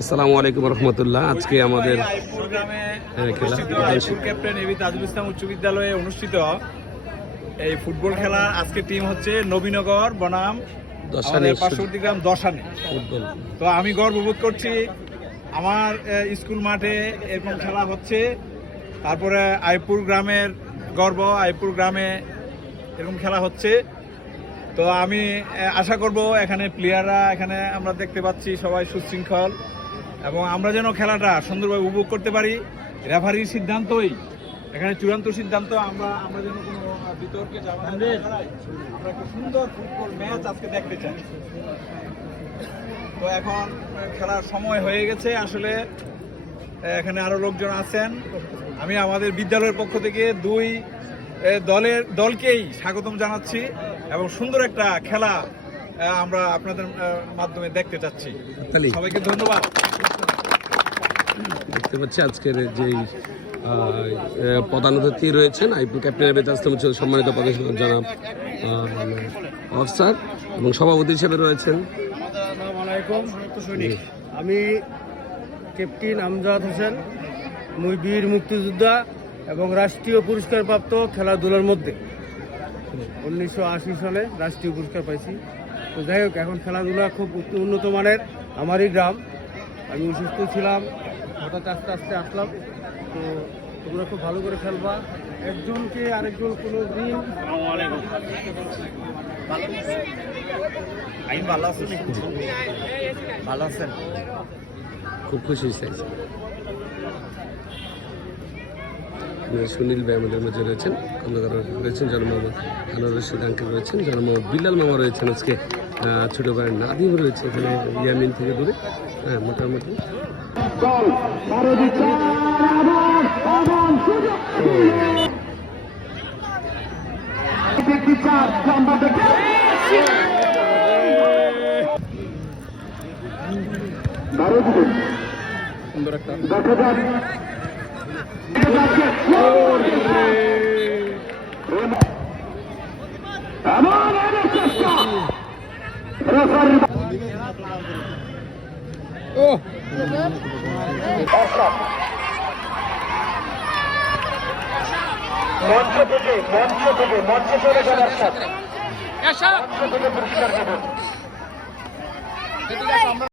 আসসালামু আলাইকুম রহমতুল্লাহ। আজকে আমাদের ক্যাপ্টেন এবি তাজুল ইসলাম উচ্চ বিদ্যালয়ে অনুষ্ঠিত এই ফুটবল খেলা আজকে টিম হচ্ছে নবীনগর বনাম পার্শ্ববর্তী গ্রাম দশানি ফুটবল। তো আমি গর্ববোধ করছি আমার স্কুল মাঠে এরকম খেলা হচ্ছে। তারপরে আইপুর গ্রামের গর্ব, আইপুর গ্রামে এরকম খেলা হচ্ছে। তো আমি আশা করব এখানে প্লেয়াররা, এখানে আমরা দেখতে পাচ্ছি সবাই সুশৃঙ্খল এবং আমরা যেন খেলাটা সুন্দরভাবে উপভোগ করতে পারি। রেফারির সিদ্ধান্তই এখানে চূড়ান্ত সিদ্ধান্ত। আমরা যেন কোনো বিতর্কে যাওয়া আমরা একটা সুন্দর ফুটবল ম্যাচ আজকে দেখতে চাই। তো এখন খেলার সময় হয়ে গেছে। আসলে এখানে আরো লোকজন আছেন। আমি আমাদের বিদ্যালয়ের পক্ষ থেকে দুই দলকেই স্বাগতম জানাচ্ছি এবং সুন্দর একটা খেলা আমরা আপনাদের মাধ্যমে দেখতে চাচ্ছি। সবাইকে ধন্যবাদ। দেখতে পাচ্ছি আজকের যেই প্রধান অতিথি রয়েছেন আইপুর ক্যাপ্টেন এবি তাজুল ইসলাম সম্মানিত প্রদেশ জনাব অফসার এবং সভাপতি হিসেবে রয়েছেন। আমি ক্যাপ্টেন আমজাদ হোসেন, মুই বীর মুক্তিযোদ্ধা এবং রাষ্ট্রীয় পুরস্কার প্রাপ্ত খেলাধুলার মধ্যে 1980 সালে রাষ্ট্রীয় পুরস্কার পাইছি। তো যাই হোক, এখন খেলাধুলা খুব উন্নত মানের। আমারই গ্রাম, আমি অসুস্থ ছিলাম, হঠাৎ আস্তে আস্তে আসলাম। তো তোমরা খুব ভালো করে খেলবা, একজনকে আরেকজন কোনো দিন। আমি ভালো আছি, ভালো আছেন? খুব খুশি হয়েছে। সুনীল ভাই আমাদের মাঝে রয়েছেন, খন্দকার রয়েছেন, জন্মবাবু আনোয়ার রশিদ আঙ্কেল রয়েছেন, জন্মবাবু বিলাল মামা রয়েছেন, আজকে ছোটো ভাই নাদিম রয়েছে এখানে ইয়ামিন থেকে দূরে। হ্যাঁ, মোটামুটি সুন্দর একটা মঞ্চ চলে যাওয়ার